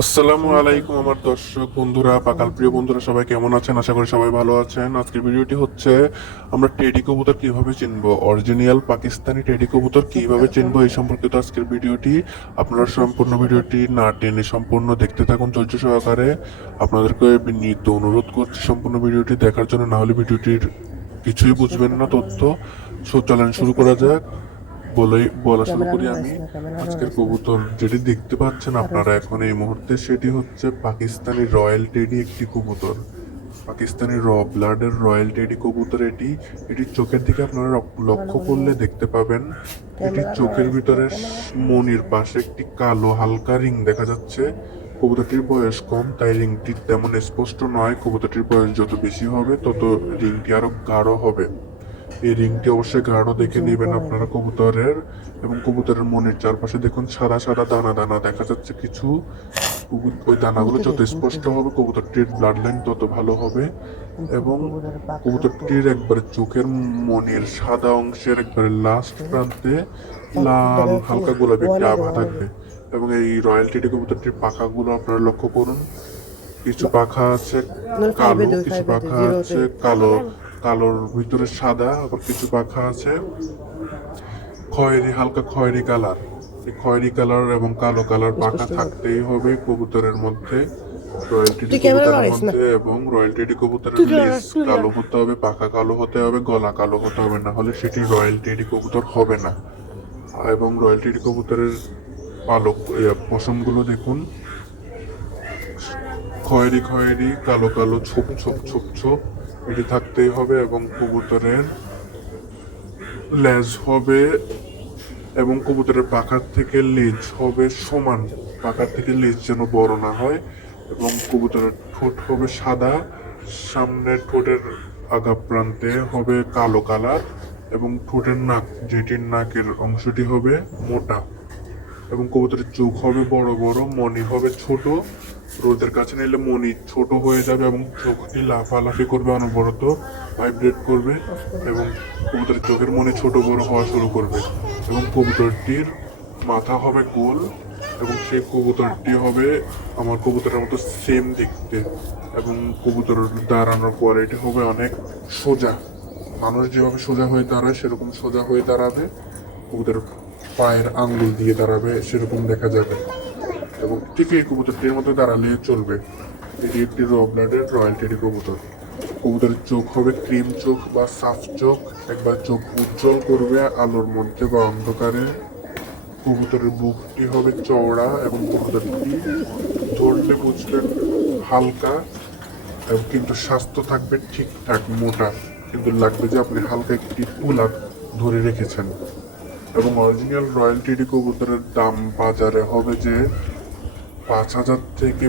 আসসালামু আলাইকুম আমার দর্শক বন্ধুরা, পাকাল প্রিয় বন্ধুরা, সবাই কেমন আছেন? আশা করি সবাই ভালো আছেন। আজকের ভিডিওটি হচ্ছে আমরা টেডি কবুতর কিভাবে চিনবো, অরিজিনাল পাকিস্তানি টেডি কবুতর কিভাবে চিনবো এই সম্পর্কিত আজকের ভিডিওটি। আপনারা সম্পূর্ণ ভিডিওটি না টেনে সম্পূর্ণ দেখতে থাকুন ধৈর্য সহকারে। আপনাদেরকে বিনীত অনুরোধ করছি সম্পূর্ণ ভিডিওটি দেখার জন্য, না হলে ভিডিওটির কিছুই বুঝবেন না তথ্য। চলেন শুরু করা যাক। বলা শুরু করি আমি। আজকের কবুতর যেটি দেখতে পাচ্ছেন আপনারা এখন এই মুহূর্তে, সেটি হচ্ছে পাকিস্তানি রয়্যাল টেডি একটি কবুতর। পাকিস্তানি ব্লাডের রয়্যাল টেডি কবুতর এটি। এটি চোখের দিকে আপনারা লক্ষ্য করলে দেখতে পাবেন, এটি চোখের ভিতরে মনির পাশে একটি কালো হালকা রিং দেখা যাচ্ছে। কবুতরটির বয়স কম, তাই রিংটি তেমন স্পষ্ট নয়। কবুতরটির বয়স যত বেশি হবে তত রিংটি আরো গাঢ় হবে। এই রিংটি অবশ্যই গাঢ় দেখে নেবেন আপনারা কবুতরের। এবং কবুতরের মনের চারপাশে দেখুন সাদা সাদা দানা দানা দেখা যাচ্ছে কিছু। ওই দানাগুলো যত স্পষ্ট হবে কবুতরটির ব্লাড লাইন তত ভালো হবে। এবং কবুতরটির একবারে চোখের মনের সাদা অংশের একবারে লাস্ট প্রান্তে লাল হালকা গোলাপি একটা আভা থাকবে। এবং এই রয়্যাল টেডি কবুতরটির পাখাগুলো আপনারা লক্ষ্য করুন, কিছু পাখা আছে কালো, কিছু পাখা আছে কালো, কালোর ভিতরে সাদা, আবার কিছু পাখা আছে খয়েরি, হালকা খয়েরি কালার। এই খয়েরি কালার এবং কালো কালার পাখা থাকতেই হবে কবুতরের মধ্যে, রয়্যাল টেডি কবুতরের মধ্যে। এবং রয়্যাল টেডি কবুতরের লেজ কালো হতে হবে, পাখা কালো হতে হবে, গলা কালো হতে হবে, না হলে সেটি রয়্যাল টেডি কবুতর হবে না। এবং রয়্যাল টেডি কবুতরের পালক পশমগুলো দেখুন, খয়েরি খয়েরি কালো কালো ছোপ ছোপ ছোপ ছোপ, এটি থাকতেই হবে। এবং কবুতরের লেজ হবে, এবং কবুতরের পাখার থেকে লেজ হবে সমান, পাখার থেকে লেজ যেন বড় না হয়। এবং কবুতরের ঠোঁট হবে সাদা, সামনের ঠোঁটের আগা প্রান্তে হবে কালো কালার। এবং ঠোঁটের নাক, যেটির নাকের অংশটি হবে মোটা। এবং কবুতরের চোখ হবে বড় বড়, মনি হবে ছোট। রোদের কাছে নিলে মনি ছোট হয়ে যাবে এবং চোখটি লাফালাফি করবে, অনবরত ভাইব্রেট করবে। এবং কবুতরের চোখের মনি ছোট বড় হওয়া শুরু করবে। এবং কবুতরটির মাথা হবে গোল, এবং সেই কবুতরটি হবে আমার কবুতরের মতো সেম দেখতে। এবং কবুতর দাঁড়ানোর কোয়ালিটি হবে অনেক সোজা, মানুষ যেভাবে সোজা হয়ে দাঁড়ায় সেরকম সোজা হয়ে দাঁড়াবে। কবুতর পায়ের আঙ্গুল দিয়ে দাঁড়াবে সেরকম দেখা যাবে। এবং ঠিক এই কবুতরটির মতো দাঁড়ালে চলবে। এটি একটি ব্লাডের রয়্যাল টেডি কবুতর। কবুতরের চোখ হবে ক্রিম চোখ বা সাফ চোখ, একবার চোখ উজ্জ্বল করবে আলোর মধ্যে বা অন্ধকারে। কবুতরের বুকটি হবে চওড়া, এবং কবুতরটি ধরলে বুঝবেন হালকা, এবং কিন্তু স্বাস্থ্য থাকবে ঠিকঠাক মোটা, কিন্তু লাগবে যে আপনি হালকা একটি তুলা ধরে রেখেছেন। এবং অরিজিনাল রয়্যাল টেডি কবুতরের দাম বাজারে হবে যে 5,000 থেকে